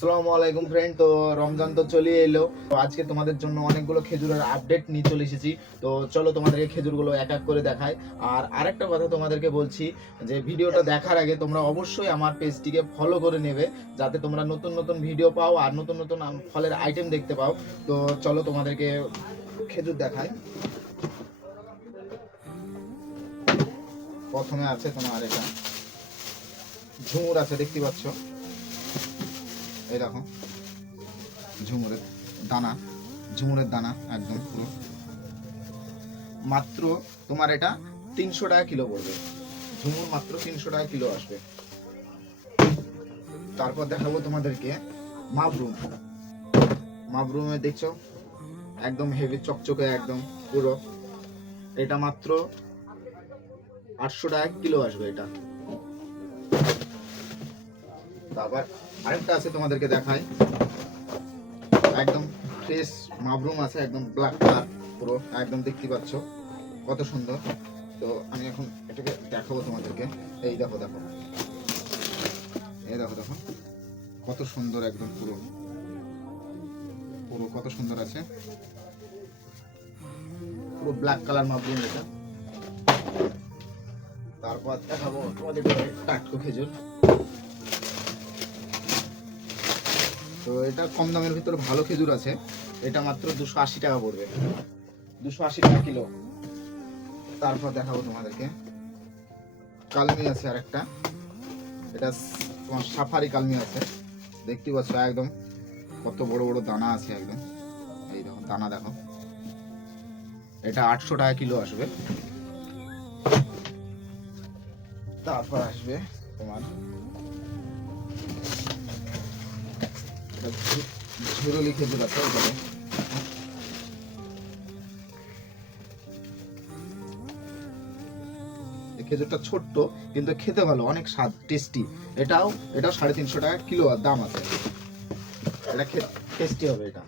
আসসালামু আলাইকুম ফ্রেন্ড। তো রমজান তো চলে এলো, তো আজকে তোমাদের জন্য অনেকগুলো খেজুরের আপডেট নিয়ে চলে এসেছি। তো চলো তোমাদেরকে খেজুরগুলো এক এক করে দেখাই। আর আরেকটা কথা তোমাদেরকে বলছি যে ভিডিওটা দেখার আগে তোমরা অবশ্যই আমার পেজটিকে ফলো করে নেবে, যাতে তোমরা নতুন নতুন ভিডিও পাও আর নতুন নতুন ফলের আইটেম দেখতে পাও। তো চলো তোমাদেরকে খেজুর দেখাই। প্রথমে আছে তোমার এটা ঝুমুর আছে, দেখতে পাচ্ছ, এই দেখো ঝুমুরের দানা, ঝুমুরের দানা একদম পুরো। মাত্র তোমার এটা 300 টাকা কিলো পড়বে, ঝুমুর মাত্র 300 টাকা কিলো আসবে। তারপর দেখাবো তোমাদেরকে মাবরুম। মাবরুমে দেখছো একদম হেভি চকচকে একদম পুরো, এটা মাত্র 800 টাকা কিলো আসবে এটা। তারপর আরেকটা আছে তোমাদেরকে দেখাই, একদম ফ্রেশ মাবরুম আছে, একদম ব্ল্যাক কালার পুরো একদম, দেখতে পাচ্ছ কত সুন্দর। তো আমি এখন এটাকে দেখাবো তোমাদেরকে। এই দেখো দেখো, এই দেখো দেখো কত সুন্দর একদম পুরো পুরো কত সুন্দর আছে, পুরো ব্ল্যাক কালার মাবরুম এটা। তারপর দেখাবো তোমাদেরকে টাটকো খেজুর। তো এটা কম দামের ভিতরে ভালো খেজুর আছে, এটা মাত্র 280 টাকা পড়বে, 280 টাকা কিলো। তারপর দেখাবো তোমাদেরকে কালমি আছে আর একটা, এটা তোমার সাফারি কালমি আছে, দেখতে পাচ্ছ একদম কত বড় বড় দানা আছে একদম, এই দেখো দানা দেখো। এটা 800 টাকা কিলো আসবে। তারপর আসবে তোমার ঝুরুলি খেজুর আছে, খেজুরটা ছোট্ট কিন্তু খেতে ভালো, অনেক স্বাদ, টেস্টি। এটাও 350 টাকা কিলো দাম আছে, এটা টেস্টি হবে এটা।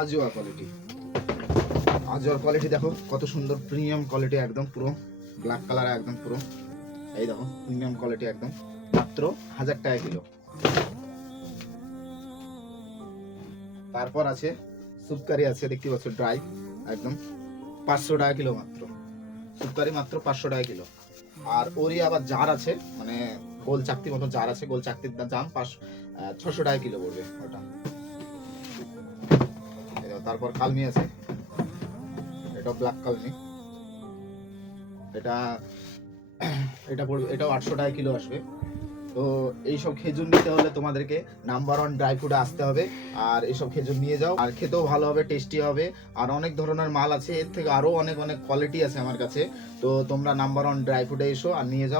আজোয়া কোয়ালিটি, আজোয়ার কোয়ালিটি দেখো কত সুন্দর, প্রিমিয়াম কোয়ালিটি একদম পুরো ব্ল্যাক কালার একদম পুরো, এই দেখো প্রিমিয়াম কোয়ালিটি একদম, মাত্র 1000 টাকা কিলো। তারপর আছে সুপকারি আছে, দেখতে পাচ্ছ ড্রাই একদম 500 টাকা কিলো মাত্র, সুপকারি মাত্র 500 টাকা কিলো। আর ওরই আবার জার আছে, মানে গোল চাকতি মতো জার আছে, গোল চাকতির দাম 600 টাকা কিলো পড়বে ওটা। তারপর কালমি আছে, এটা ব্ল্যাক কালমি, এটা এটা পড়বে, এটাও 800 টাকা কিলো আসবে। তো এইসব খেজুর নিতে হলে তোমাদেরকে নাম্বার 1 ড্রাই ফ্রুটে আসতে হবে, আর এইসব খেজুর নিয়ে যাও, আর খেতেও ভালো হবে, টেস্টি হবে। আর অনেক ধরনের মাল আছে, এর থেকে আরো অনেক অনেক কোয়ালিটি আছে আমার কাছে। তো তোমরা নাম্বার 1 ড্রাই ফ্রুটে এসো আর নিয়ে যাও।